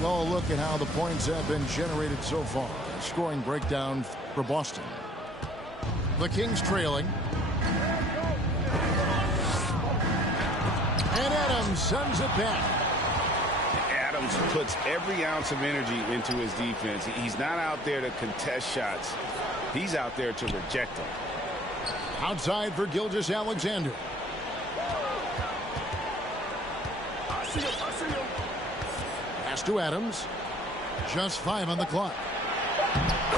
Well, look at how the points have been generated so far. Scoring breakdown for Boston. The Kings trailing. And Adams sends it back. Adams puts every ounce of energy into his defense. He's not out there to contest shots. He's out there to reject them. Outside for Gilgeous-Alexander. Pass to Adams. Just 5 on the clock.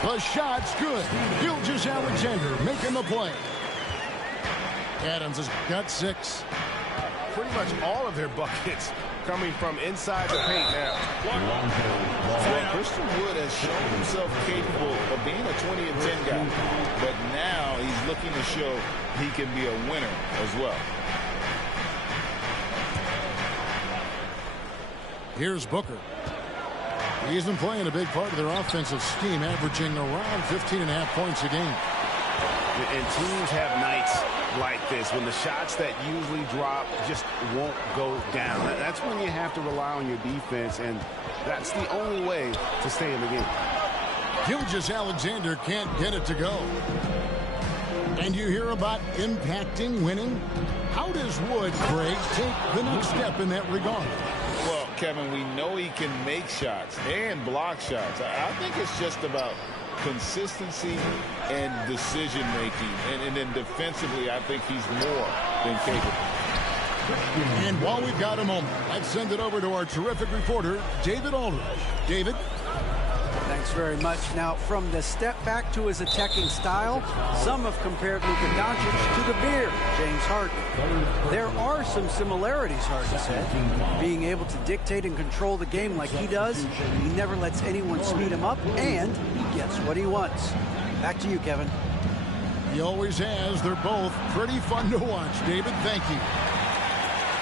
The shot's good. Gilgeous-Alexander making the play. Adams has got 6. Pretty much all of their buckets coming from inside the paint now. Well, Christian Wood has shown himself capable of being a 20 and 10 guy, but now he's looking to show he can be a winner as well. Here's Booker. He's been playing a big part of their offensive scheme, averaging around 15.5 points a game. And teams have nights like this when the shots that usually drop just won't go down. That's when you have to rely on your defense, and that's the only way to stay in the game. Gilgeous-Alexander can't get it to go. And you hear about impacting winning? How does Wood, Greg, take the next step in that regard? Well, Kevin, we know he can make shots and block shots. I think it's just about consistency and decision making, and then defensively I think he's more than capable. And while we've got a moment, let's send it over to our terrific reporter David Aldridge. David? Thanks very much. Now, from the step back to his attacking style, some have compared Luka Doncic to the Bear, James Harden. There are some similarities, Harden said. Being able to dictate and control the game like he does, he never lets anyone speed him up, and he gets what he wants. Back to you, Kevin. He always has. They're both pretty fun to watch. David, thank you.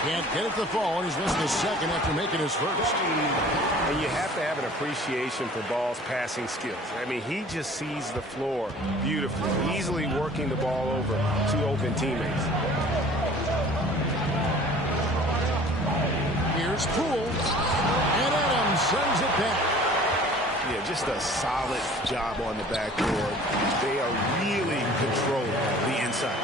Can't get it to fall, and he's missed his second after making his first. And you have to have an appreciation for Ball's passing skills. I mean, he just sees the floor beautifully, easily working the ball over to open teammates. Here's Poole, and Adams sends it back. Yeah, just a solid job on the backboard. They are really controlling the inside.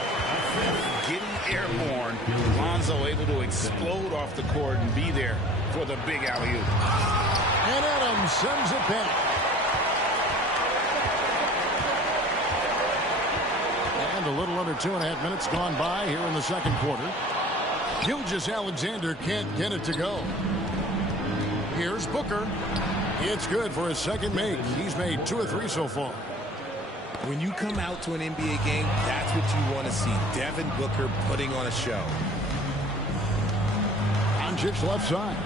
Getting airborne, Lonzo able to explode off the court and be there for the big alley-oop. And Adams sends it back. And a little under 2.5 minutes gone by here in the second quarter. Gilgeous-Alexander can't get it to go. Here's Booker. It's good for his second make. He's made 2 or 3 so far. When you come out to an NBA game, that's what you want to see. Devin Booker putting on a show. Doncic left side.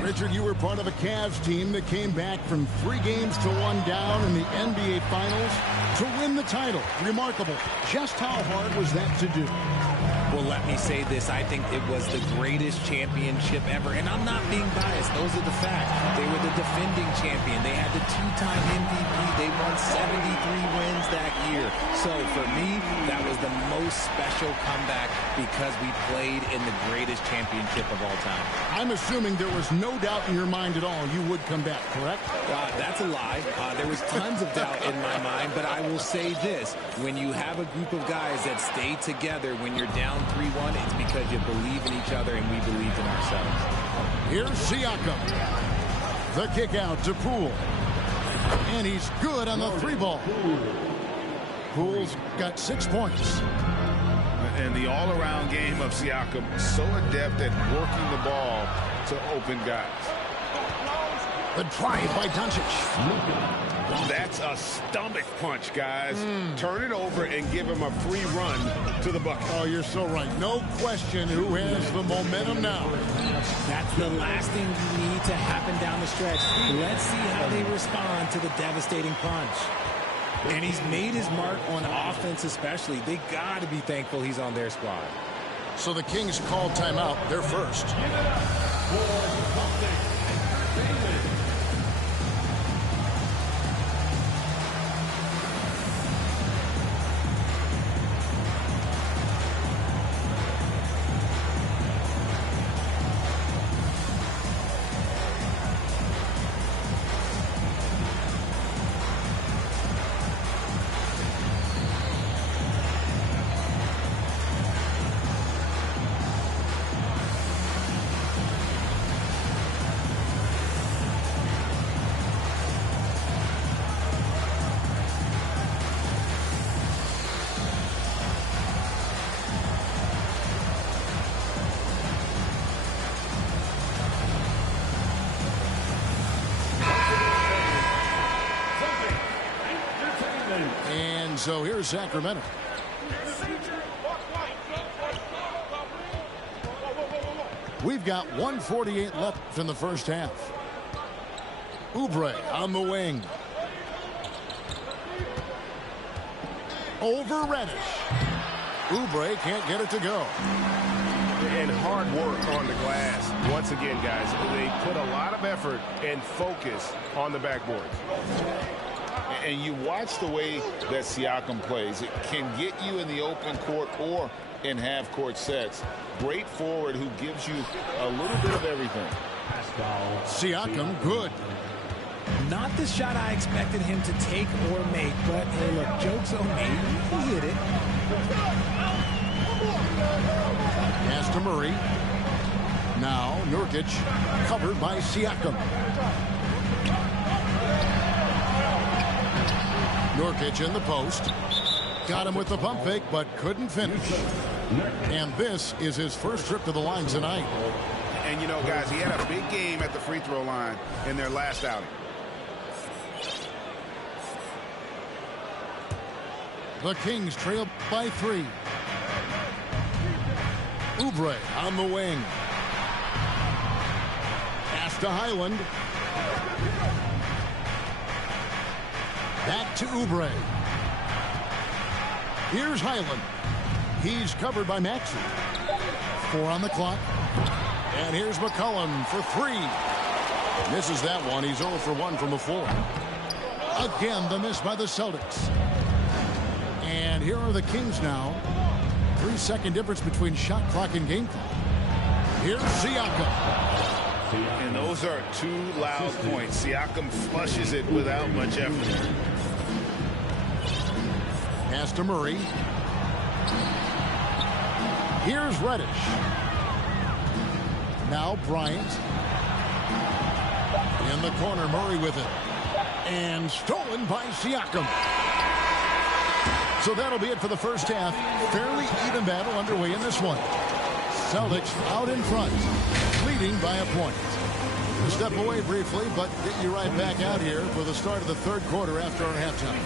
Richard, you were part of a Cavs team that came back from 3 games to 1 down in the NBA Finals to win the title. Remarkable. Just how hard was that to do? Well, let me say this. I think it was the greatest championship ever. And I'm not being biased. Those are the facts. They were the defending champion. They had the 2-time MVP. They won 73 wins that year. So for me, that was the most special comeback because we played in the greatest championship of all time. I'm assuming there was no doubt in your mind at all you would come back, correct? That's a lie. There was tons of doubt in my mind, but I will say this. When you have a group of guys that stay together when you're down 3-1, it's because you believe in each other and we believed in ourselves. Here's Siakam. The kick out to Poole. And he's good on the 3-ball. Poole's got 6 points. And the all-around game of Siakam, so adept at working the ball to open guys. The drive by Doncic. That's a stomach punch, guys. Turn it over and give him a free run to the bucket. Oh, you're so right. No question who has the momentum now. That's the last thing you need to happen down the stretch. Let's see how they respond to the devastating punch. And he's made his mark on offense especially. They got to be thankful he's on their squad. So the Kings call timeout. They're first. so here's Sacramento. We've got 1:48 left in the first half. Oubre on the wing. Over Reddish. Oubre can't get it to go. And hard work on the glass. Once again, guys, they put a lot of effort and focus on the backboard. And you watch the way that Siakam plays. It can get you in the open court or in half-court sets. Great forward who gives you a little bit of everything. Siakam, good. Not the shot I expected him to take or make, but hey, look, joke's on me. He hit it. Pass to Murray. Now Nurkic covered by Siakam. Nurkic in the post. Got him with the pump fake, but couldn't finish. And this is his first trip to the line tonight. And you know, guys, he had a big game at the free throw line in their last outing. The Kings trail by 3. Oubre on the wing. Pass to Highland. Back to Oubre. Here's Highland. He's covered by Maxey. 4 on the clock. And here's McCollum for 3. Misses that one. He's 0 for 1 from the floor. Again, the miss by the Celtics. And here are the Kings now. 3-second difference between shot clock and game clock. Here's Siakam. And those are 2 loud points. Siakam flushes it without much effort. Pass to Murray. Here's Reddish. Now Bryant. In the corner, Murray with it. And stolen by Siakam. So that'll be it for the first half. Fairly even battle underway in this one. Celtics out in front, leading by a point. We'll step away briefly, but get you right back out here for the start of the third quarter after our halftime.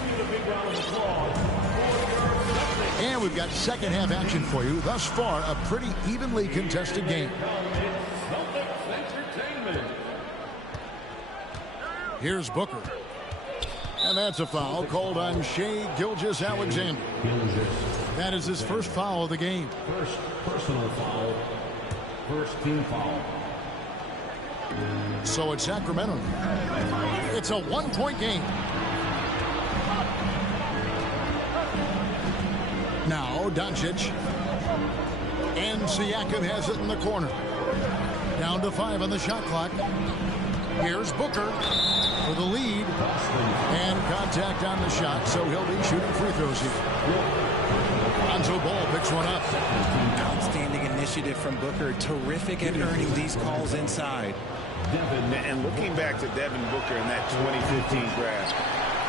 And we've got second half action for you. Thus far, a pretty evenly contested game. Here's Booker. And that's a foul called on Shai Gilgeous-Alexander. That is his first foul of the game. First personal foul. First team foul. So it's Sacramento. It's a one-point game. Now Doncic. And Siakam has it in the corner. Down to 5 on the shot clock. Here's Booker for the lead. And contact on the shot, so he'll be shooting free throws here. Lonzo Ball picks one up. Outstanding initiative from Booker. Terrific at earning these calls inside. And looking back to Devin Booker in that 2015 draft,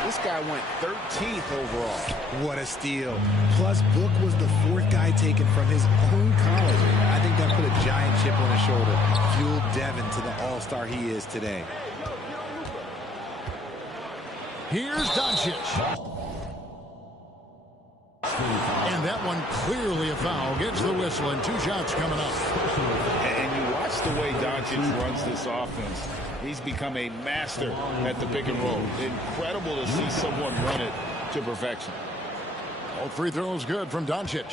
this guy went 13th overall. What a steal. Plus, Book was the 4th guy taken from his own college. I think that put a giant chip on his shoulder. Fueled Devin to the all-star he is today. Here's Doncic. And that one clearly a foul. Gets the whistle and 2 shots coming up. And you watch the way Doncic runs this offense. He's become a master at the pick and roll. Incredible to see someone run it to perfection. All free throws good from Doncic.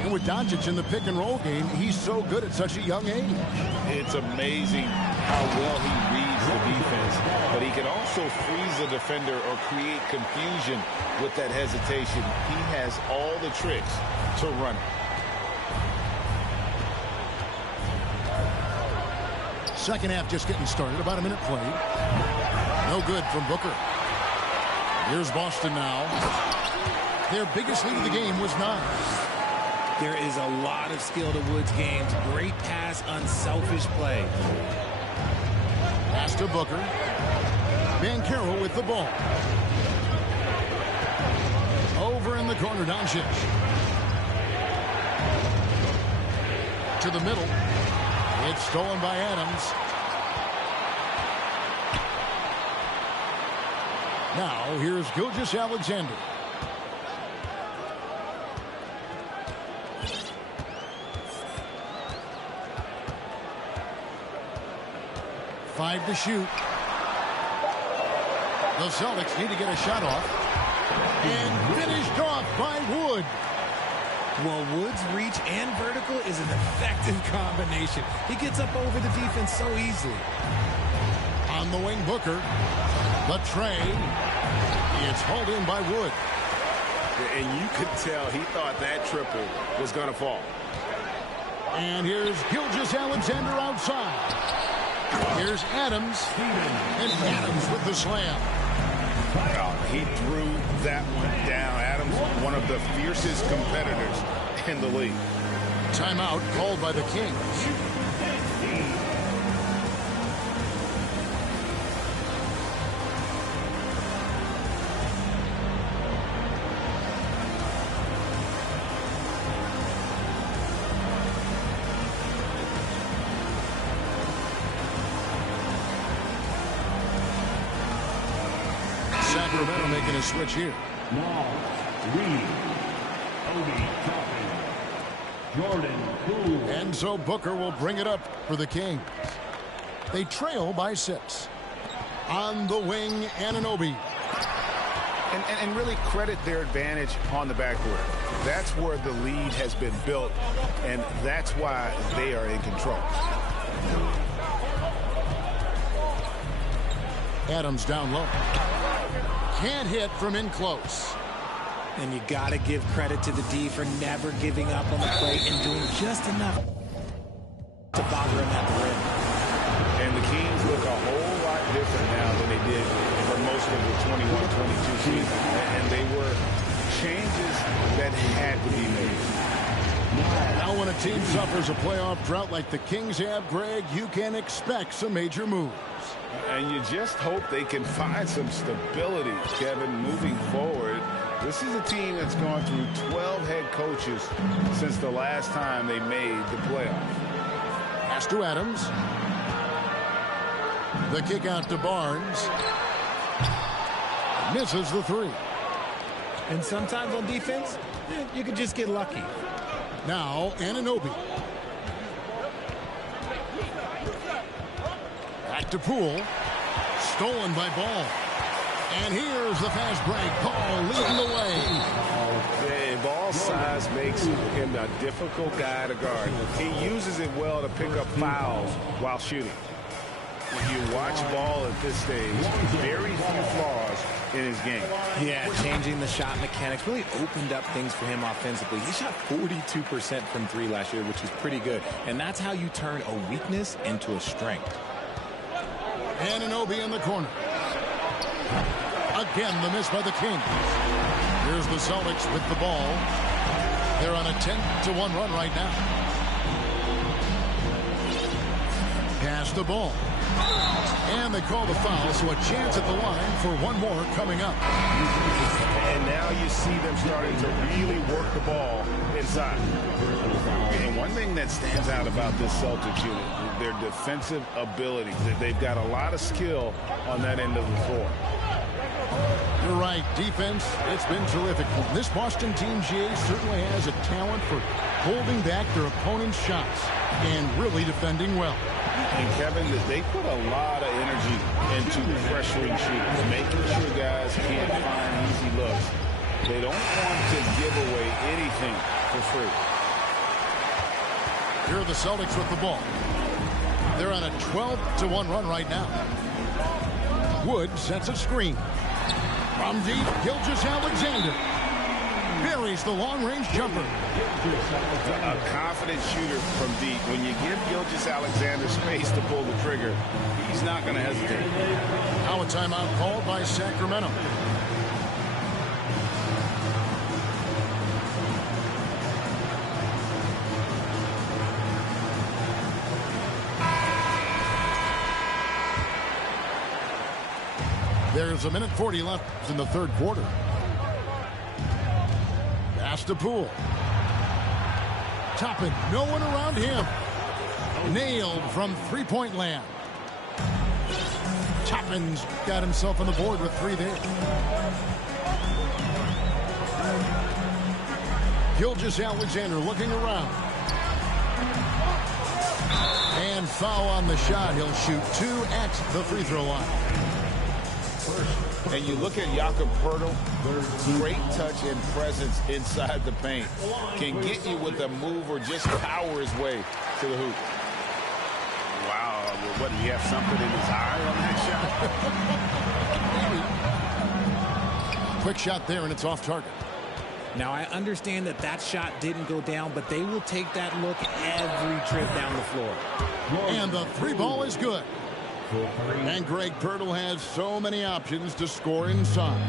And with Doncic in the pick and roll game, he's so good at such a young age. It's amazing how well he reads the defense, but he can also freeze a defender or create confusion with that hesitation. He has all the tricks to run it. Second half just getting started. About a minute played. No good from Booker. Here's Boston now. Their biggest lead of the game was 9. There is a lot of skill to Woods' games. Great pass, unselfish play. Pass to Booker. Banchero with the ball. Over in the corner, Doncic. To the middle. It's stolen by Adams. Now, here's Gilgeous-Alexander. 5 to shoot. The Celtics need to get a shot off. And finished off by Wood. Well, Wood's reach and vertical is an effective combination. He gets up over the defense so easily. On the wing, Booker. The tray. It's hauled in by Wood. And you could tell he thought that triple was going to fall. And here's Gilgeous-Alexander outside. Here's Adams. And Adams with the slam. Oh, he threw that one down. Adams, one of the fiercest competitors in the league. Timeout called by the Kings. Sacramento making a switch here. Now, Reed, Obi Toppin, Jordan Poole. And so Booker will bring it up for the Kings. They trail by 6. On the wing, Anunoby. And really credit their advantage on the backboard. That's where the lead has been built, and that's why they are in control. Adams down low. Can't hit from in close. And you got to give credit to the D for never giving up on the plate and doing just enough to bother him at the rim. And the Kings look a whole lot different now than they did for most of the 21-22 season. And they were changes that had to be made. Now when a team suffers a playoff drought like the Kings have, Greg, you can expect some major moves. And you just hope they can find some stability, Kevin, moving forward. This is a team that's gone through 12 head coaches since the last time they made the playoff. Pass to Adams. The kick out to Barnes. Misses the 3. And sometimes on defense, you can just get lucky. Now Anunoby. Back to Poole. Stolen by Ball. And here's the fast break. Ball leading the way. The ball size makes him a difficult guy to guard. He uses it well to pick up fouls while shooting. When you watch Ball at this stage, very few flaws in his game. Yeah, changing the shot mechanics really opened up things for him offensively. He shot 42% from 3 last year, which is pretty good. And that's how you turn a weakness into a strength. Anunoby in the corner. Again, the miss by the Kings. Here's the Celtics with the ball. They're on a 10-1 run right now. Pass the ball. And they call the foul, so a chance at the line for one more coming up. And now you see them starting to really work the ball inside. And one thing that stands out about this Celtics unit, their defensive ability. They've got a lot of skill on that end of the floor. You're right. Defense, it's been terrific. This Boston team, GA, certainly has a talent for holding back their opponent's shots and really defending well. And Kevin, they put a lot of energy into pressuring shooters, making sure guys can't find easy looks. They don't want to give away anything for free. Here are the Celtics with the ball. They're on a 12-1 run right now. Wood sets a screen. From deep, Gilgeous-Alexander buries the long-range jumper. A confident shooter from deep. When you give Gilgeous-Alexander space to pull the trigger, he's not going to hesitate. Now a timeout called by Sacramento. There's a minute 40 left in the third quarter. Pass to Poole. Toppin, no one around him. Nailed from three-point land. Toppin's got himself on the board with 3 there. Gilgeous-Alexander looking around. And foul on the shot. He'll shoot 2 at the free throw line. And you look at Jakob Poeltl, great touch and presence inside the paint. Can get you with a move or just power his way to the hoop. Wow, what, did he have something in his eye on that shot? Quick shot there, and it's off target. Now, I understand that that shot didn't go down, but they will take that look every trip down the floor. And the 3 ball is good. And Greg Poeltl has so many options to score inside.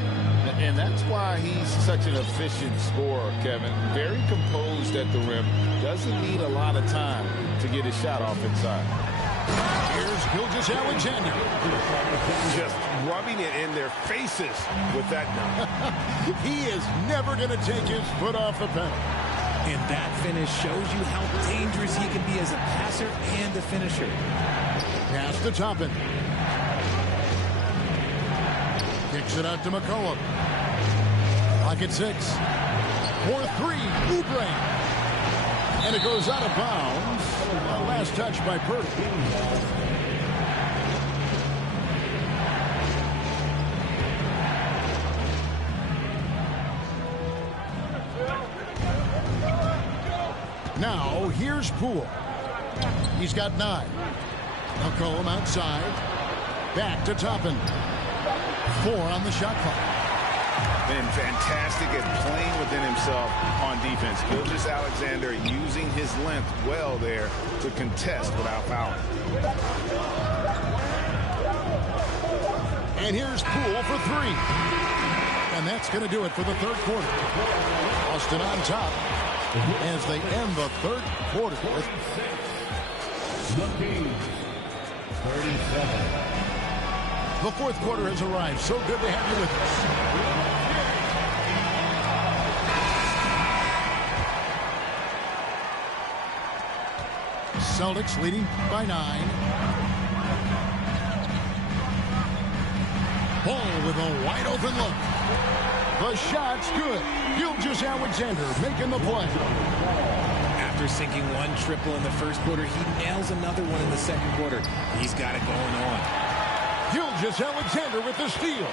And that's why he's such an efficient scorer, Kevin. Very composed at the rim. Doesn't need a lot of time to get his shot off inside. Here's Gilgeous-Alexander. Just rubbing it in their faces with that dunk. He is never going to take his foot off the pedal. And that finish shows you how dangerous he can be as a passer and a finisher. Pass to Toppin. Kicks it out to McCollum. Clock at 6. 4-3. Oubre. And it goes out of bounds. Last touch by Poeltl. Now, here's Poole. He's got 9. McCollum outside. Back to Toppin. 4 on the shot clock. Been fantastic at playing within himself on defense. Gilgeous-Alexander using his length well there to contest without fouling. And here's Poole for 3. And that's going to do it for the third quarter. Austin on top as they end the third quarter. The fourth quarter has arrived. So good to have you with us. Celtics leading by 9. Ball with a wide open look. The shot's good. Gilgeous-Alexander making the play. After sinking 1 triple in the first quarter, he nails another one in the second quarter. He's got it going on. Gilgeous-Alexander with the steal.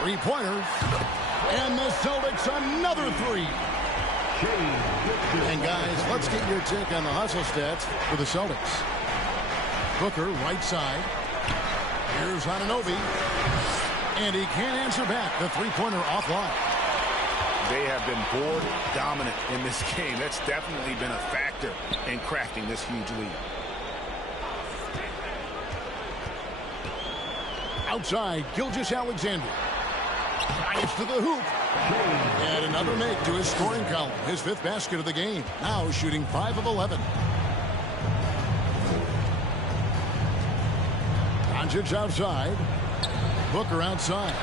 3-pointer. And the Celtics another 3. And guys, let's get your take on the hustle stats for the Celtics. Booker, right side. Here's Anunoby. And he can't answer back. The 3-pointer offline. They have been board dominant in this game. That's definitely been a factor in crafting this huge lead. Outside, Gilgeous-Alexander. Drives to the hoop. And another make to his scoring column. His 5th basket of the game. Now shooting 5 of 11. Doncic outside. Booker outside.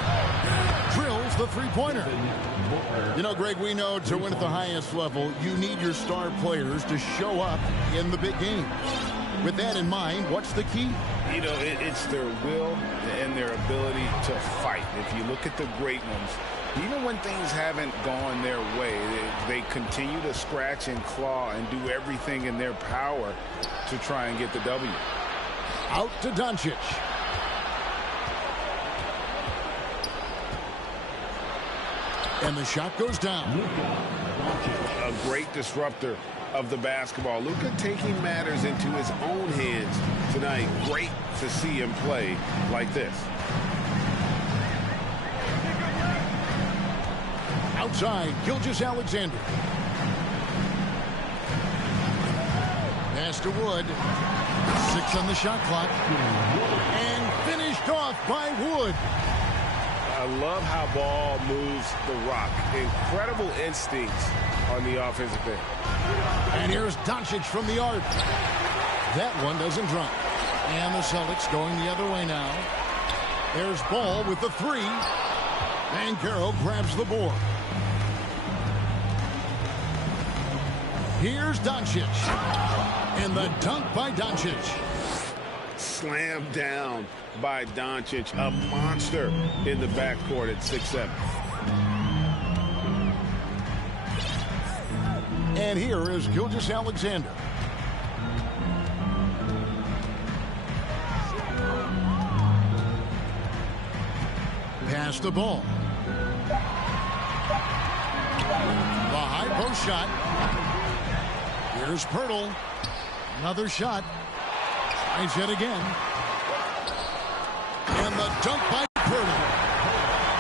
Drills the 3-pointer. You know, Greg, we know to win at the highest level, you need your star players to show up in the big game. With that in mind, what's the key? You know, it's their will and their ability to fight. If you look at the great ones, even when things haven't gone their way, they continue to scratch and claw and do everything in their power to try and get the W. Out to Doncic. And the shot goes down. A great disruptor of the basketball. Luka taking matters into his own hands tonight. Great to see him play like this. Outside, Gilgeous-Alexander. Pass to Wood. 6 on the shot clock. And finished off by Wood. I love how ball moves the rock. Incredible instincts on the offensive end. And here's Doncic from the arc. That one doesn't drop. And the Celtics going the other way now. There's Ball with the 3. And Carroll grabs the board. Here's Doncic. And the dunk by Doncic. Slammed down by Doncic. A monster in the backcourt at 6'7". And here is Gilgeous-Alexander. Pass the ball. The high post shot. Here's Pirtle. Another shot. Tries yet again. And the dunk by Pirtle.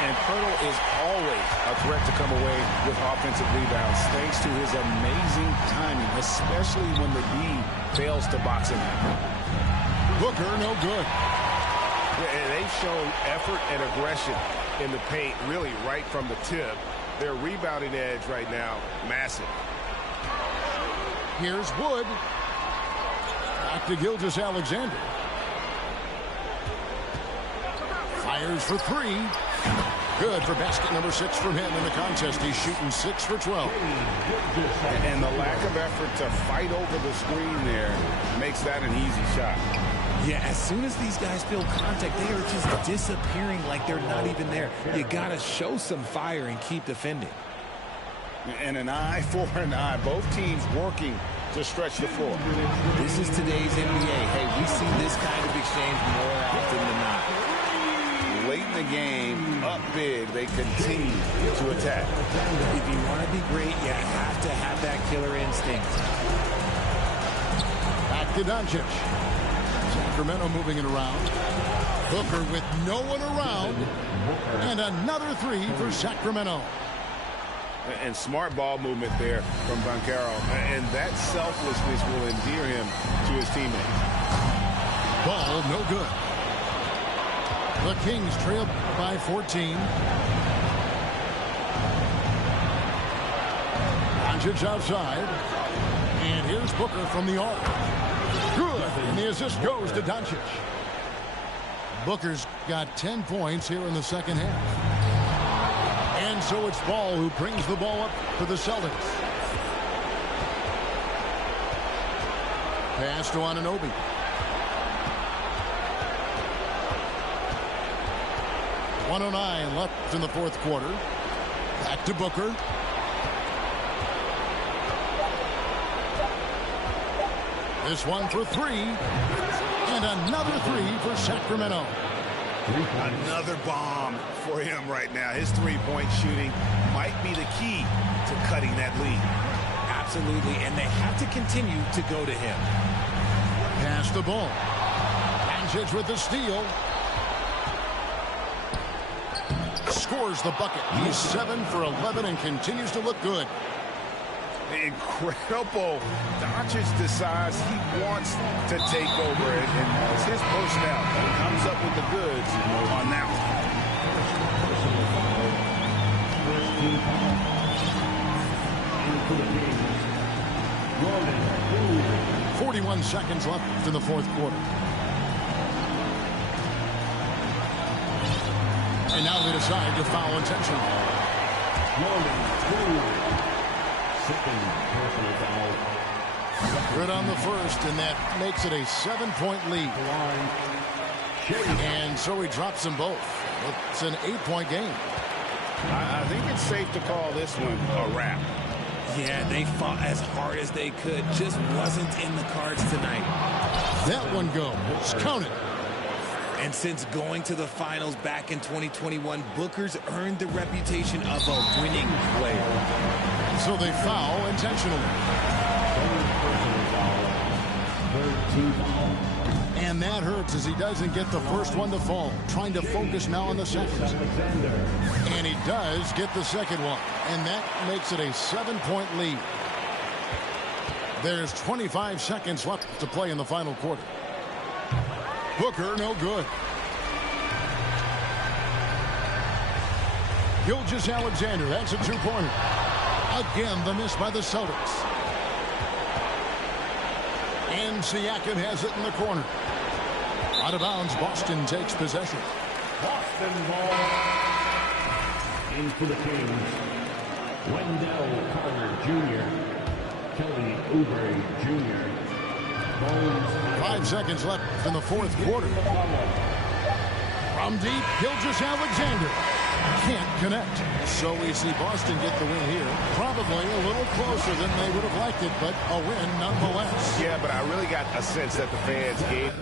And Pirtle is always a threat to come away with offensive rebounds thanks to his amazing timing, especially when the D fails to box him out. Booker, no good. And they've shown effort and aggression in the paint, really right from the tip. Their rebounding edge right now, massive. Here's Wood. Back to Gilgeous-Alexander. Fires for three. Good for basket number 6 from him in the contest. He's shooting 6 for 12. And the lack of effort to fight over the screen there makes that an easy shot. Yeah, as soon as these guys feel contact, they are just disappearing like they're not even there. You got to show some fire and keep defending. And an eye for an eye. Both teams working to stretch the floor. This is today's NBA. Hey, we see this kind of exchange more often than not. Late in the game, up big, they continue to attack. If you want to be great, you have to have that killer instinct. Back to Doncic. Sacramento moving it around. Booker with no one around. And another three for Sacramento. And smart ball movement there from Banchero. And that selflessness will endear him to his teammates. Ball no good. The Kings trail by 14. Doncic outside. And here's Booker from the arc. Good. And the assist goes to Doncic. Booker's got 10 points here in the second half. And so it's Ball who brings the ball up for the Celtics. Pass to Anunoby. .109 left in the fourth quarter. Back to Booker. This one for three. And another three for Sacramento. Another bomb for him right now. His three-point shooting might be the key to cutting that lead. Absolutely, and they have to continue to go to him. Pass the ball. Doncic with the steal. Scores the bucket. He's 7 for 11 and continues to look good. Incredible. Doncic decides he wants to take over it, and it's his personnel. He comes up with the goods on that one. 41 seconds left in the fourth quarter. And now they decide to foul intentionally. Good on the first, and that makes it a 7-point lead. And so he drops them both. It's an 8-point game. I think it's safe to call this one a wrap. Yeah, they fought as hard as they could. Just wasn't in the cards tonight. That one goes. Count it. And since going to the finals back in 2021, Booker's earned the reputation of a winning player. So they foul intentionally. And that hurts as he doesn't get the first one to fall. Trying to focus now on the second. And he does get the second one. And that makes it a 7-point lead. There's 25 seconds left to play in the final quarter. Booker, no good. Gilgeous-Alexander, that's a two-pointer. Again, the miss by the Celtics. And Siakam has it in the corner. Out of bounds, Boston takes possession. Boston ball into the Kings. Wendell Carter Jr., Kelly Oubre Jr., 5 seconds left in the fourth quarter. From deep, Gilgeous-Alexander can't connect. So we see Boston get the win here. Probably a little closer than they would have liked it, but a win nonetheless. Yeah, but I really got a sense that the fans gave